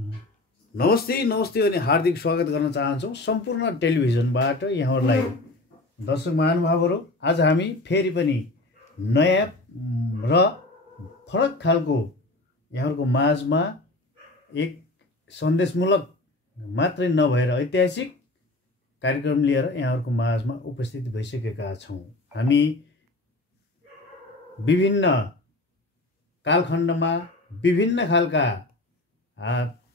नमस्ते अनि हार्दिक स्वागत गर्न चाहन्छौँ सम्पूर्ण टेलिभिजनबाट यहाँहरूलाई दर्शक महानुभावहरू। आज हामी फेरि पनि नयाँ र फरक खालको यहाँहरूको माझमा एक सन्देशमूलक मात्रै नभएर ऐतिहासिक कार्यक्रम लिएर यहाँहरूको माझमा उपस्थित भइसकेका छौँ। हामी विभिन्न कालखण्डमा विभिन्न खालका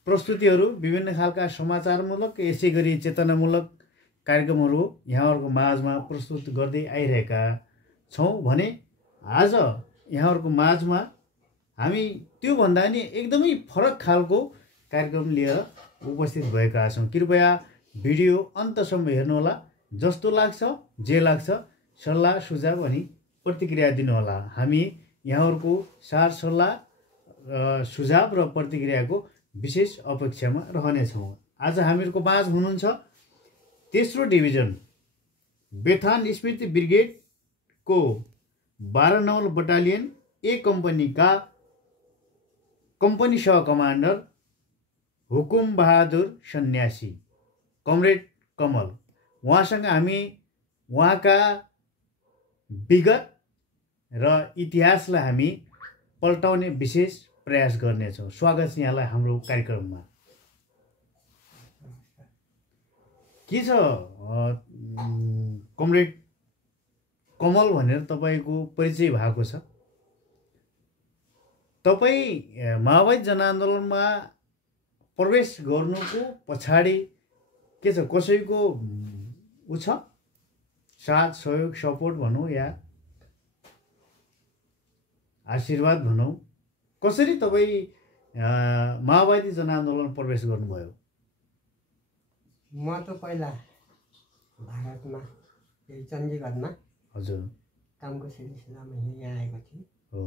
प्रस्तुतिहरू, विभिन्न खालका समाचारमूलक यसै गरी चेतनामूलक कार्यक्रमहरू यहाँहरूको माझमा प्रस्तुत गर्दै आइरहेका छौँ भने आज यहाँहरूको माझमा हामी त्योभन्दा नि एकदमै फरक खालको कार्यक्रम लिएर उपस्थित भएका छौँ। कृपया भिडियो अन्तसम्म हेर्नुहोला। जस्तो लाग्छ, जे लाग्छ सल्लाह सुझाव अनि प्रतिक्रिया दिनुहोला। हामी यहाँहरूको सार सल्लाह सुझाव र प्रतिक्रियाको विशेष अपेक्षामा रहनेछौँ। आज हामीहरूको माझ हुनुहुन्छ तेस्रो डिभिजन बेथान स्मृति ब्रिगेडको 12 नम्बर बटालियन ए कम्पनीका कम्पनी सह कमान्डर हुकुम बहादुर सन्यासी कमरेड कमल। उहाँसँग हामी उहाँका विगत र इतिहासलाई हामी पल्टाउने विशेष प्रयास गर्नेछौँ। स्वागत छ यहाँलाई हाम्रो कार्यक्रममा। के छ कमरेड कमल भनेर तपाईँको परिचय भएको छ। तपाईँ माओवादी जनआन्दोलनमा प्रवेश गर्नुको पछाडि के छ, कसैको उ छ साथ सहयोग सपोर्ट भनौँ या आशीर्वाद भनौँ, कसरी तपाईँ माओवादी जनआन्दोलन प्रवेश गर्नुभयो? म त पहिला भारतमा यही चण्डीगढमा हजुर कामको सिलसिलामा यहाँ आएको थिएँ। हो।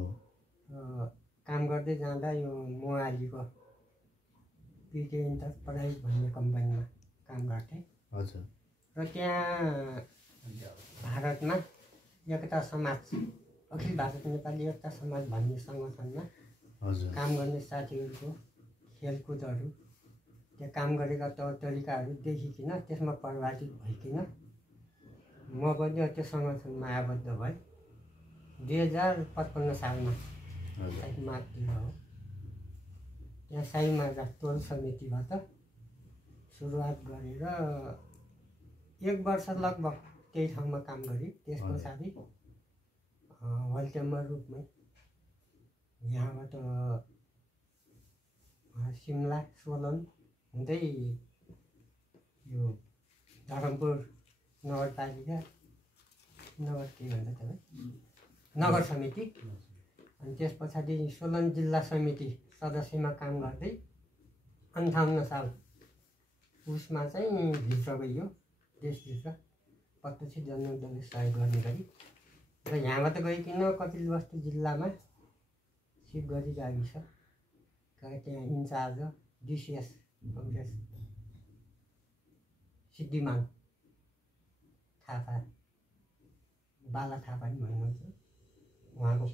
काम गर्दै जाँदा यो मोहालीको पिके इन्टरप्राइज भन्ने कम्पनीमा काम गर्थेँ। हजुर। र त्यहाँ भारतमा एकता समाज, अखिल भारत नेपाली एकता समाज भन्ने सङ्गठनमा हजुर काम गर्ने साथीहरूको खेलकुदहरू, त्यहाँ काम गरेका तरिकाहरू देखिकन त्यसमा प्रभावित भइकन म पनि त्यो सङ्गठनमा आबद्ध भएँ। 2055 सालमा माघतिर हो। यहाँ साई माझा टोल समितिबाट सुरुवात गरेर 1 वर्ष लगभग त्यही ठाउँमा काम गरेँ। त्यस पछाडि वल्टेमर रूपमै यहाँबाट सिमला सोलन हुँदै यो धरमपुर नगरपालिका नगर के भन्छ तपाईँ नगर समिति, अनि त्यस पछाडि सोलन जिल्ला समिति सदस्यमा काम गर्दै 58 साल उसमा चाहिँ भित्र गइयो, देशभित्र प्रत्यक्ष जनयुद्धले सहयोग गर्ने गरी। र यहाँबाट गइकन कपिलवस्तु जिल्लामा शिवगढी गाविस त्यहाँ इन्चार्ज डिसिएस कङ्ग्रेस सिद्धिमान थापा, बाला थापा नि भन्नुहुन्छ, उहाँको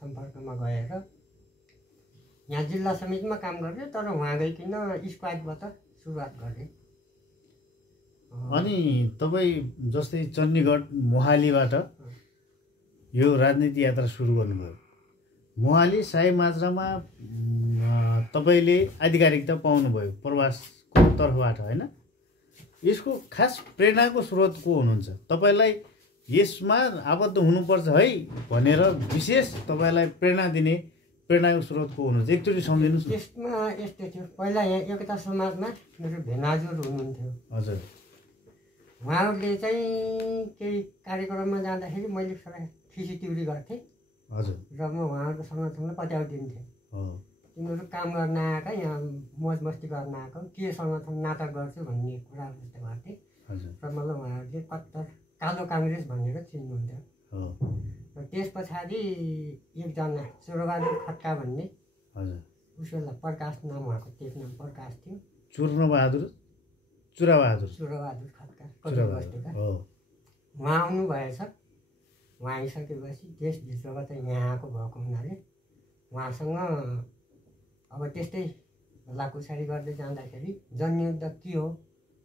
सम्पर्कमा गएर यहाँ जिल्ला समितिमा काम गरेँ। तर उहाँ गइकन स्क्वाडबाट सुरुवात गरेँ। अनि तपाईँ जस्तै चण्डीगढ मोहालीबाट यो राजनीति यात्रा सुरु गर्नुभयो। मोहाली साई माझ्रामा तपाईँले आधिकारिकता पाउनुभयो प्रवासको तर्फबाट, होइन? यसको खास प्रेरणाको स्रोत को हुनुहुन्छ? तपाईँलाई यसमा आबद्ध हुनुपर्छ है भनेर विशेष तपाईँलाई प्रेरणा दिने प्रेरणाको स्रोत को हुनुहुन्छ? एकचोटि सम्झिनुहोस् न। यसमा यस्तो थियो, पहिला यहाँ एकता समाजमा मेरो भेनाजुर हुनुहुन्थ्यो। हजुर। उहाँहरूले चाहिँ केही कार्यक्रममा जाँदाखेरि मैले खिसीटिउरी गर्थेँ। हजुर। र म उहाँहरूको सङ्गठनलाई पत्याउदिन्थेँ। तिमीहरू काम गर्न आएका, यहाँ मोज मस्ती गर्न आएको, के सङ्गठन नाटक गर्छु भन्ने कुराहरू जस्तो गर्थेँ। र मलाई उहाँहरूले कट्टर कालो काङ्ग्रेस भनेर चिन्नुहुन्थ्यो। र त्यस पछाडि एकजना चोरबहादुर खट्का भन्ने, उसलाई प्रकाश नाम, उहाँको टेक नाम प्रकाश थियो। चुराबहादुर खट्का कपिलवस्तुका, उहाँ आउनु भएछ। उहाँ आइसकेपछि देशभित्रबाट यहाँ आएको भएको हुनाले उहाँसँग अब त्यस्तै लाकुसारी गर्दै जाँदाखेरि जनयुद्ध के हो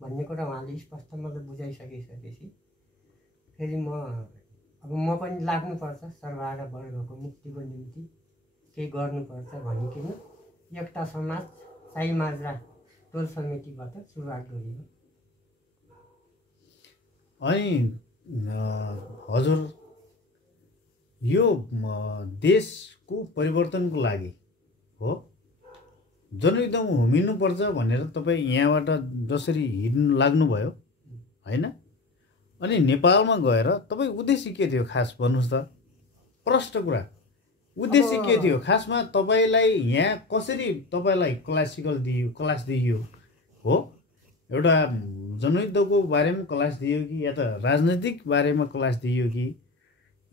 भन्ने कुरा उहाँले स्पष्ट मलाई बुझाइसकेपछि फेरि म पनि लाग्नुपर्छ सर्वहारा वर्गको मुक्तिको निम्ति केही गर्नुपर्छ भनिकन एकता समाज साई माजरा टोल समितिबाट सुरुवात गरियो। अनि हजुर यो देशको परिवर्तनको लागि हो जनयुद्धमा होमिनुपर्छ भनेर तपाईँ यहाँबाट जसरी हिँड्नु लाग्नुभयो होइन, अनि नेपालमा गएर तपाईँ उद्देश्य के थियो खास भन्नुहोस् त? प्रष्ट कुरा उद्देश्य के थियो खासमा? तपाईँलाई यहाँ कसरी तपाईँलाई क्लास दिइयो हो? एउटा जनयुद्धको बारेमा क्लास दियो कि या त राजनैतिक बारेमा क्लास दियो कि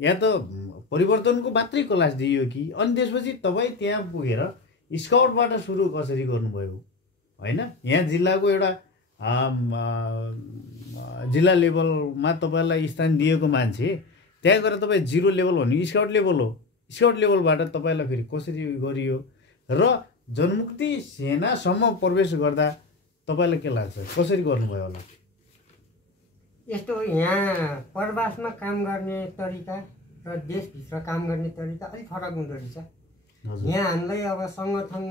या त परिवर्तनको मात्रै क्लास दियो कि? अनि त्यसपछि तपाईँ त्यहाँ पुगेर स्काउटबाट सुरु कसरी गर्नुभयो होइन? यहाँ जिल्लाको एउटा जिल्ला लेभलमा तपाईँलाई स्थान दिएको मान्छे त्यहाँ गएर तपाईँ 0 लेभल भन्ने स्काउट लेभल हो। स्काउट लेभलबाट तपाईँलाई फेरि कसरी गरियो र जनमुक्ति सेनासम्म प्रवेश गर्दा तपाईँलाई के लाग्छ कसरी गर्नुभयो होला? यस्तो यहाँ प्रवासमा काम गर्ने तरिका र देशभित्र काम गर्ने तरिका अलिक फरक हुँदो रहेछ। यहाँ हामीलाई अब सङ्गठन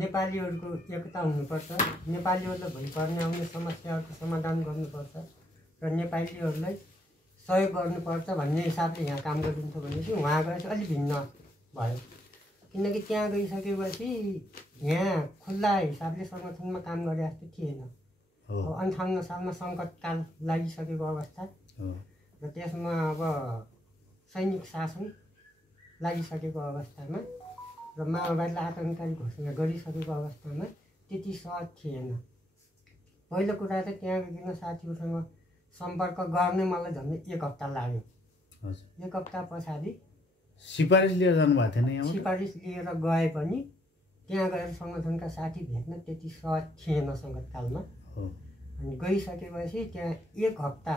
नेपालीहरूको एकता हुनुपर्छ, नेपालीहरूलाई भइपर्ने आउने समस्याहरूको समाधान गर्नुपर्छ र नेपालीहरूलाई सहयोग गर्नुपर्छ भन्ने हिसाबले यहाँ काम गरिन्थ्यो भनेपछि उहाँ गएर चाहिँ अलिक भिन्न भयो। किनकि त्यहाँ गइसकेपछि यहाँ खुल्ला हिसाबले सङ्गठनमा काम गरे जस्तो थिएन। 58 सालमा सङ्कटकाल लागिसकेको अवस्था र त्यसमा अब सैनिक शासन लागिसकेको अवस्थामा र माओवादीले आतङ्ककारी घोषणा गरिसकेको अवस्थामा त्यति सहज थिएन। पहिलो कुरा त त्यहाँ गइकन साथीहरूसँग सम्पर्क गर्ने मलाई झन्डै 1 हप्ता लाग्यो। 1 हप्ता पछाडि सिफारिस लिएर जानुभएको थिएन? यहाँ सिफारिस लिएर गए पनि त्यहाँ गएर सङ्गठनका साथी भेट्न त्यति सहज थिएन सङ्कटकालमा। अनि गइसकेपछि त्यहाँ 1 हप्ता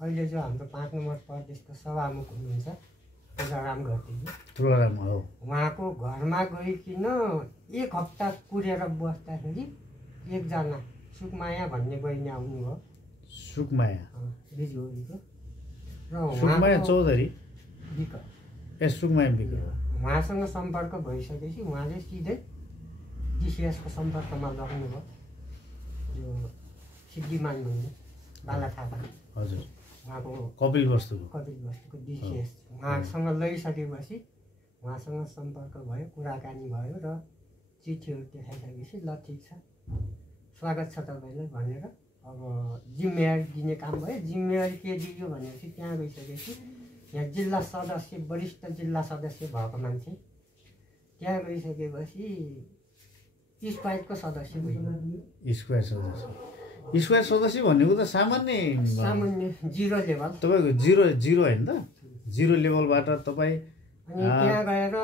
अहिले जो हाम्रो 5 नम्बर प्रदेशको सभामुख हुनुहुन्छ तुलाराम घरती, उहाँको घरमा गइकन 1 हप्ता कुरेर बस्दाखेरि एकजना सुकमाया भन्ने बहिनी आउनुभयो। सुकमाया बिजगौरीको र सुकमाया चौधरी बिक सुकमाया बिक उहाँसँग सम्पर्क भइसकेपछि उहाँले सिधै डिसिएसको सम्पर्कमा गर्नुभयो। यो सिद्धिमान भन्ने बाला थापा, हजुर, उहाँको कपिल वस्तुको डिसिएस उहाँसँग लैसकेपछि उहाँसँग सम्पर्क भयो, कुराकानी भयो र चिठीहरू देखाइसकेपछि ल ठिक छ स्वागत छ तपाईँलाई भनेर अब जिम्मेवारी दिने काम भयो। जिम्मेवारी के दियो भनेपछि त्यहाँ गइसकेपछि यहाँ जिल्ला सदस्य वरिष्ठ जिल्ला सदस्य भएको मान्छे त्यहाँ गइसकेपछि स्क्वायरको सदस्य भयो। स्क्वायर सदस्य भनेको त सामान्य 0 लेभल तपाईँको जिरो होइन त? 0 लेभलबाट तपाईँ अनि त्यहाँ गएर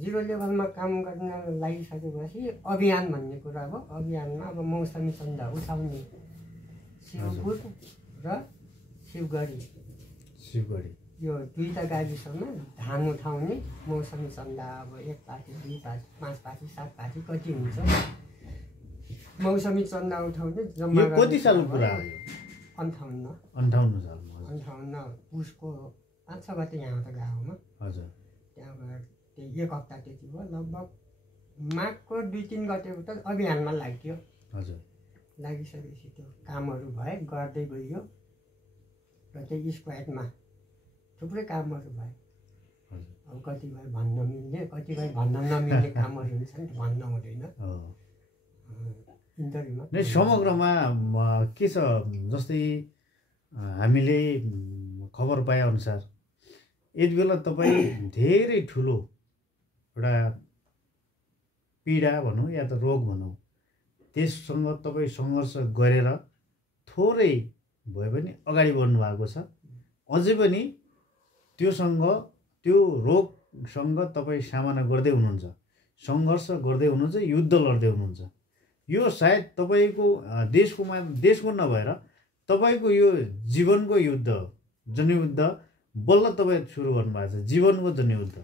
0 लेभलमा काम गर्न लागिसकेपछि अभियान भन्ने कुरा अब अभियानमा अब मौसमी चन्दा उठाउने शिवपुर र शिवगढी यो 2टा गाविसमा धान उठाउने मौसमी चन्दा अब 1 पार्टी 2 पार्टी 5 पार्टी 7 पार्टी कति हुन्छ मौसमी चन्दा उठाउने जम्मा। कति सालको कुरा हो? 58 सालमा पुसको 5-6 गते यहाँ त गाउँमा। हजुर, त्यहाँ गएर त्यही 1 हप्ता त्यति भयो। लगभग माघको 2-3 गतेको त अभियानमा लाग्यो। हजुर, लागिसकेपछि त्यो कामहरू भए गर्दै गइयो र त्यही स्क्वायरमा थुप्रै कामहरू भए। अब कतिपय भन्न मिल्ने कतिपय भन्न नमिल्ने कामहरू हुन्छन्, भन्न हुँदैन। नै समग्रमा के छ जस्तै हामीले खबर पाएअनुसार यति बेला तपाईँ धेरै ठुलो एउटा पीडा भनौँ या त रोग भनौँ त्यससँग तपाईँ सङ्घर्ष गरेर थोरै भए पनि अगाडि बढ्नु भएको छ। अझै पनि त्यो रोगसँग तपाईँ सामना गर्दै हुनुहुन्छ, सङ्घर्ष गर्दै हुनुहुन्छ, युद्ध लड्दै हुनुहुन्छ। यो सायद तपाईँको देशको नभएर तपाईँको यो जीवनको युद्ध जनयुद्ध बल्ल तपाईँ सुरु गर्नुभएको छ, जीवनको जनयुद्ध।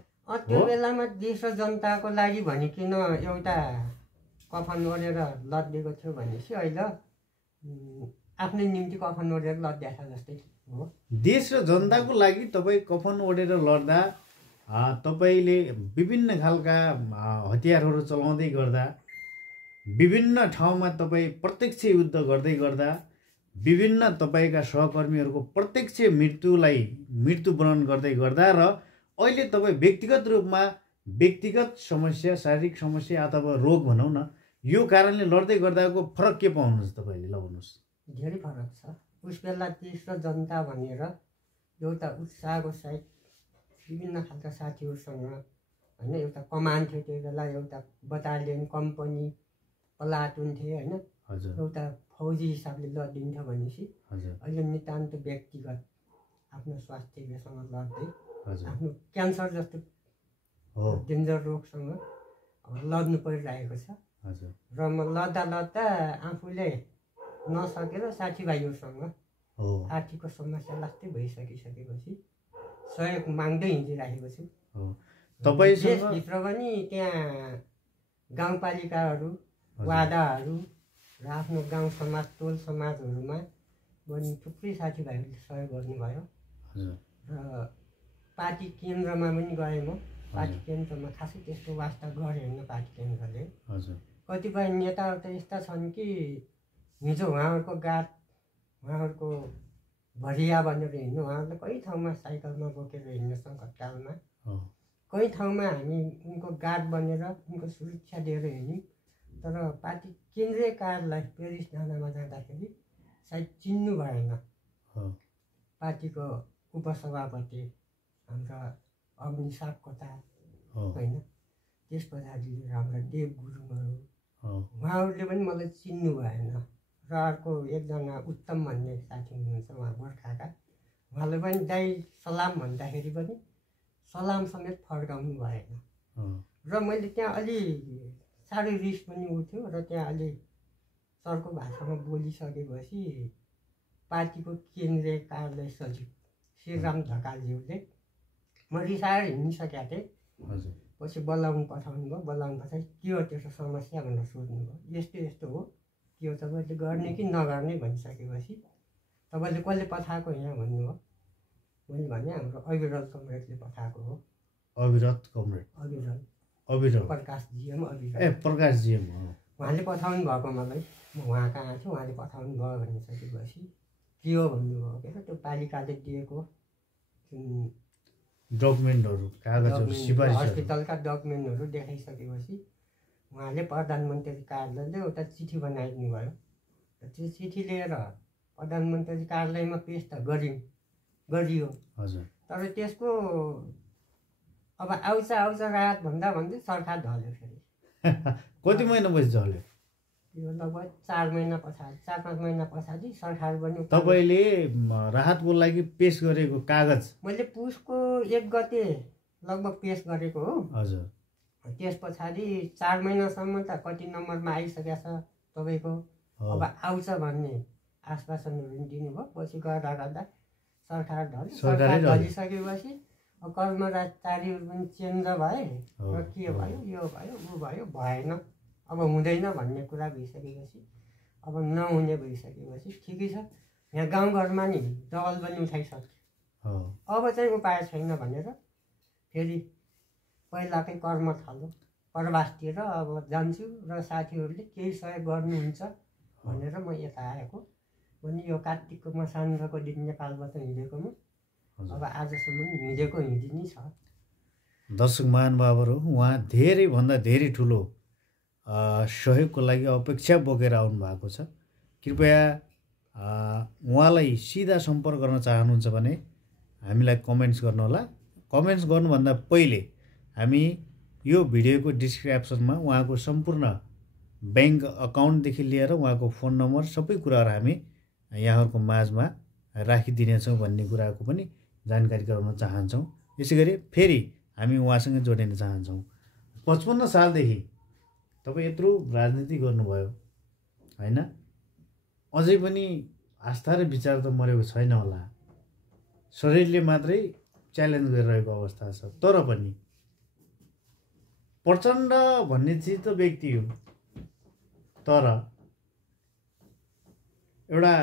त्यो बेलामा देश र जनताको लागि भनिकन एउटा कफन ओढेर लद्दिएको थियो भनेपछि अहिले आफ्नै निम्ति कफन ओढेर लद्दिएको छ जस्तै हो। देश र जनताको लागि तपाईँ कफन ओढेर लड्दा तपाईँले विभिन्न खालका हतियारहरू चलाउँदै गर्दा, विभिन्न ठाउँमा तपाईँ प्रत्यक्ष युद्ध गर्दै गर्दा, विभिन्न तपाईँका सहकर्मीहरूको प्रत्यक्ष मृत्युवरण गर्दै गर्दा र अहिले तपाईँ व्यक्तिगत रूपमा व्यक्तिगत समस्या, शारीरिक समस्या अथवा रोग भनौँ न, यो कारणले लड्दै गर्दाको फरक के पाउनुहुन्छ तपाईँले? लगाउनुहोस्। धेरै फरक छ। उस बेला देश र जनता भनेर एउटा उत्साहको साथ विभिन्न खालका साथीहरूसँग होइन, एउटा कमान थियो त्यो बेला, एउटा बटालियन, कम्पनी, प्लाटुन थियो होइन, एउटा फौजी हिसाबले लडिन्थ्यो भनेपछि अहिले नितान्त व्यक्तिगत आफ्नो स्वास्थ्यसँग लड्दै आफ्नो क्यान्सर जस्तो डेन्जर रोगसँग लड्नु परिरहेको छ। र म लड्दा आफूले नसकेर साथीभाइहरूसँग आर्थिकको समस्या लास्टै भइसकेपछि सहयोग माग्दै हिँडिरहेको छु। देशभित्र पनि त्यहाँ गाउँपालिकाहरू, वाडाहरू र आफ्नो गाउँ समाज, टोल समाजहरूमा पनि थुप्रै साथीभाइहरूले सहयोग गर्नुभयो। र पार्टी केन्द्रमा पनि गएँ म। पार्टी केन्द्रमा खासै त्यस्तो वास्ता गरेन पार्टी केन्द्रले। कतिपय नेताहरू त यस्ता छन् कि हिजो उहाँहरूको गाड, उहाँहरूको भरिया भनेर हिँड्नु, उहाँहरूले कहीँ ठाउँमा साइकलमा बोकेर हिँड्नु सङ्कटकालमा, कहीँ ठाउँमा हामी उनको गार्ड बनेर उनको सुरक्षा दिएर हिँड्यौँ। तर पार्टी केन्द्रीय कार्यालय पेरिस डाँडामा जाँदाखेरि सायद चिन्नु भएन पार्टीको उपसभापति हाम्रा अग्नि सापकोटा होइन, त्यस पछाडि हाम्रा देव गुरुङहरू, उहाँहरूले पनि मलाई चिन्नु भएन। र अर्को एकजना उत्तम भन्ने साथी हुनुहुन्छ, उहाँ गोर्खाका, उहाँले पनि दाइ सलाम भन्दाखेरि पनि सलाम समेत फर्काउनु भएन। र मैले त्यहाँ अलि साह्रै रिस पनि उठ्यो। र त्यहाँ अलि सरको भाषामा बोलिसकेपछि पार्टीको केन्द्रीय कार्यालय सचिव श्रीराम ढकालज्यूले म रिसाएर हिँडिसकेका थिएँ, पछि बोलाउनु पठाउनु भयो। बोलाउनु पछाडि के हो त्यसको समस्या भनेर सोध्नुभयो। यस्तो यस्तो हो, के हो तपाईँले गर्ने कि नगर्ने भनिसकेपछि तपाईँले कसले पठाएको यहाँ भन्नुभयो। मैले भने हाम्रो अविरल कमरेडले पठाएको हो। अविरल कमरेड? अविरल प्रकाशजीएम अविरल। प्रकाशजीएम उहाँले पठाउनु भएको मलाई। म उहाँ कहाँ छु, उहाँले पठाउनु भयो भनिसकेपछि के हो भन्नुभयो। के त्यो पालिकाले दिएको डकुमेन्टहरू, कागजहरू, सिफारिस, हस्पिटलका डकुमेन्टहरू देखाइसकेपछि उहाँले प्रधानमन्त्री कार्यालयले एउटा चिठी बनाइदिनु भयो। र त्यो चिठी लिएर प्रधानमन्त्री कार्यालयमा पेश त गरियो। तर त्यसको अब आउँछ राहत भन्दै सरकार ढल्यो फेरि। कति महिनापछि ढल्यो? यो लगभग 4 महिना पछाडि, 4-5 महिना पछाडि सरकार पनि। तपाईँले राहतको लागि पेश गरेको कागज? मैले पुसको 1 गते लगभग पेश गरेको हो। हजुर। त्यस पछाडि 4 महिनासम्म त कति नम्बरमा आइसकेको छ तपाईँको, अब आउँछ भन्ने आश्वासनहरू दिनुभयो। पछि गर्दा सरकार ढल्यो। सरकार ढलिसकेपछि कर्मचारीहरू पनि चेन्ज भए र के भयो, यो भयो, ऊ भयो, भएन, अब हुँदैन भन्ने कुरा भइसकेपछि, अब नहुने भइसकेपछि ठिकै छ, यहाँ गाउँघरमा नि दल पनि उठाइसक्यो, अब चाहिँ उपाय छैन भनेर फेरि पहिलाकै कर्म थाल्यो। प्रवासतिर अब जान्छु र साथीहरूले केही सहयोग गर्नुहुन्छ भनेर म यता आएको। पनि यो कार्तिकको मसान्द्रको दिन नेपालबाट हिँडेको म, अब आजसम्म हिँडेको हिँडी नै छ। दर्शक महानुभावहरू, उहाँ धेरैभन्दा धेरै ठुलो सहयोगको लागि अपेक्षा बोकेर आउनु भएको छ। कृपया उहाँलाई सिधा सम्पर्क गर्न चाहनुहुन्छ भने हामीलाई कमेन्ट्स गर्नुहोला। कमेन्ट्स गर्नुभन्दा पहिले हामी यो भिडियोको डिस्क्रिप्सनमा उहाँको सम्पूर्ण ब्याङ्क अकाउन्टदेखि लिएर उहाँको फोन नम्बर सबै कुराहरू हामी यहाँहरूको माझमा राखिदिनेछौँ भन्ने कुराको पनि जानकारी गराउन चाहन्छौँ। यसै गरी फेरि हामी उहाँसँग जोडिन चाहन्छौँ। 55 सालदेखि तपाईँ यत्रो राजनीति गर्नुभयो होइन, अझै पनि आस्था र विचार त मरेको छैन होला, शरीरले मात्रै च्यालेन्ज गरिरहेको अवस्था छ। तर पनि प्रचण्ड भन्ने चिज त व्यक्ति हो, तर एउटा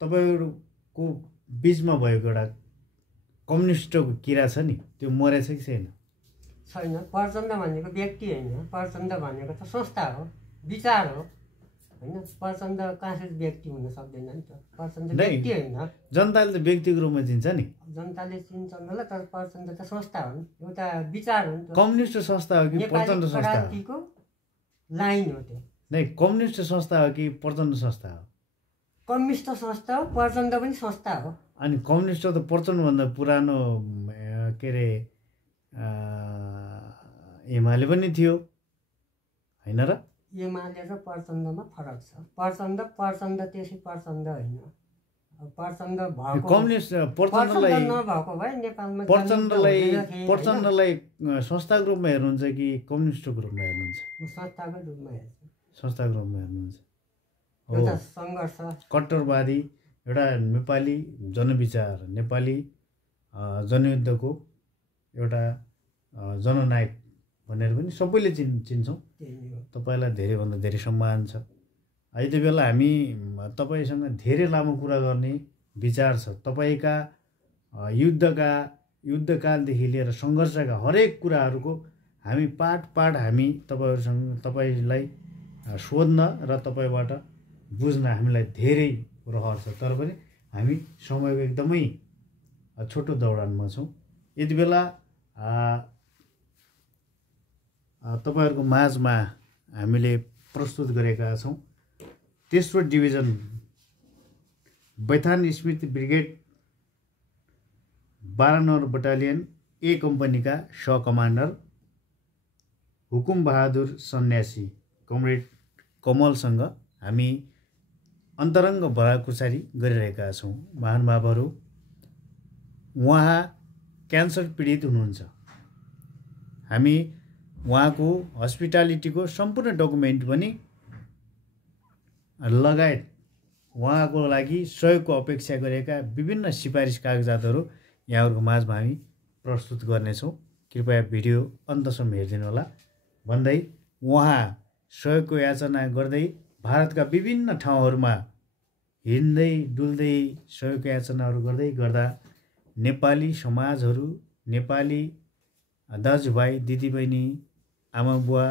तपाईँहरूको बिचमा भएको एउटा कम्युनिस्टको किरा छ नि त्यो मरेछ कि छैन? छैन। प्रचण्ड भनेको व्यक्ति होइन, प्रचण्ड भनेको त संस्था हो, विचार हो होइन। प्रचण्ड कहाँ व्यक्ति हुन सक्दैन नि त। प्रचण्ड व्यक्ति होइन। जनताले त व्यक्तिको रूपमा चिन्छ नि। जनताले चिन्छन् होला, तर प्रचण्ड त संस्था हो नि, एउटा विचार हो नि त। कम्युनिस्ट संस्था हो कि प्रचण्ड संस्था हो? क्रान्तिको लाइन हो त्यो। नै कम्युनिस्ट संस्था हो कि प्रचण्ड संस्था हो? कम्युनिस्ट संस्था हो, प्रचण्ड पनि संस्था हो। अनि कम्युनिस्ट त प्रचण्डभन्दा पुरानो के अरे एमाले पनि थियो होइन र? एमाले र प्रचण्डमा फरक छ। प्रचण्ड त्यसै प्रचण्ड होइन। प्रचण्ड भएको कम्युनिस्ट प्रचण्डलाई नभएको भए नेपालमा प्रचण्डलाई संस्थाको रूपमा हेर्नुहुन्छ कि कम्युनिस्टको रूपमा हेर्नुहुन्छ? संस्थाको रूपमा हेर्छु। संस्थाको रूपमा हेर्नुहुन्छ। एउटा सङ्घर्ष कट्टरवादी एउटा नेपाली जनविचार, नेपाली जनयुद्धको एउटा जननायक भनेर पनि सबैले चिन्छौँ। तपाईँलाई धेरैभन्दा धेरै सम्मान छ। यति बेला हामी तपाईँसँग धेरै लामो कुरा गर्ने विचार छ। तपाईँका युद्धकालदेखि लिएर सङ्घर्षका हरेक कुराहरूको हामी पाठ हामी तपाईँलाई सोध्न र तपाईँबाट बुझ्न हामीलाई धेरै रहर छ। तर पनि हामी समयको एकदमै छोटो दौडानमा छौँ। यति बेला तपाईँहरूको माझमा हामीले प्रस्तुत गरेका छौँ तेस्रो डिभिजन बैथान स्मृति ब्रिगेड 12 नम्बर बटालियन ए कम्पनीका सहकमान्डर हुकुम बहादुर सन्यासी कमरेड कमलसँग हामी अन्तरङ्ग भलाकुसारी गरिरहेका छौँ। महानुभावहरू, उहाँ क्यान्सर पीडित हुनुहुन्छ। हामी उहाँको हस्पिटालिटीको सम्पूर्ण डकुमेन्ट पनि लगायत उहाँको लागि सहयोगको अपेक्षा गरेका विभिन्न सिफारिस कागजातहरू यहाँहरूको माझमा हामी प्रस्तुत गर्नेछौँ। कृपया भिडियो अन्तसम्म हेरिदिनु होला भन्दै उहाँ सहयोगको याचना गर्दै भारतका विभिन्न ठाउँहरूमा हिँड्दै डुल्दै सहयोगको याचनाहरू गर्दा नेपाली समाजहरू, नेपाली दाजुभाइ दिदीबहिनी, आमा बुवा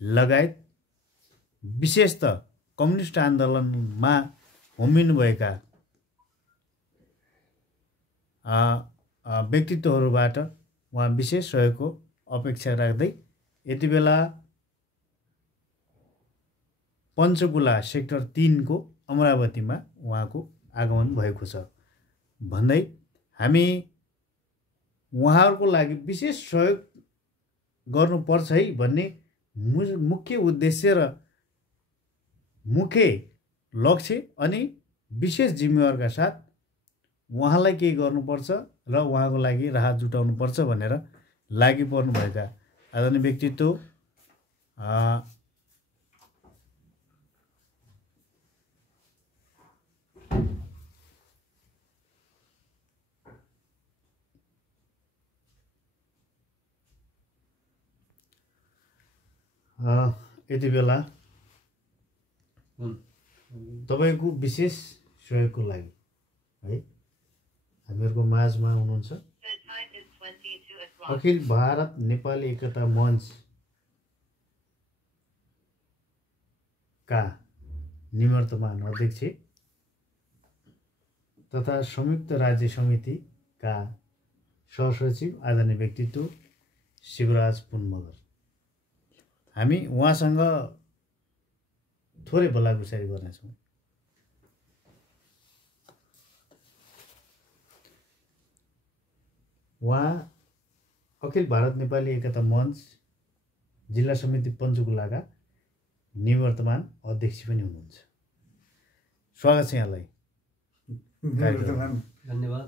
लगायत विशेष त कम्युनिस्ट आन्दोलनमा होमिनुभएका व्यक्तित्वहरूबाट उहाँ विशेष सहयोगको अपेक्षा राख्दै यति बेला पञ्चकुला सेक्टर 3 को अमरावतीमा उहाँको आगमन भएको छ भन्दै हामी उहाँहरूको लागि विशेष सहयोग गर्नुपर्छ है भन्ने मुख्य उद्देश्य र मुख्य लक्ष्य अनि विशेष जिम्मेवारका साथ उहाँलाई केही गर्नुपर्छ र उहाँको लागि राहत जुटाउनुपर्छ भनेर लागि पर्नुभएका आदरणीय व्यक्तित्व यति बेला तपाईँको विशेष सहयोगको लागि है हामीहरूको माझमा हुनुहुन्छ अखिल भारत नेपाली एकता मञ्च का निवर्तमान अध्यक्ष तथा संयुक्त राज्य समिति का सहसचिव आदरणीय व्यक्तित्व शिवराज पुन मगर। हामी उहाँसँग थोरै भलाकुसारी गर्नेछौँ। उहाँ अखिल भारत नेपाली एकता मञ्च जिल्ला समिति पञ्चकुलाका निवर्तमान अध्यक्ष पनि हुनुहुन्छ। स्वागत छ यहाँलाई। धन्यवाद।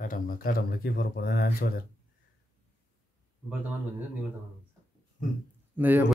काटमला के फरक पर्दैन सोधेर वर्तमान भनेर निवर्तमान हुन्छ।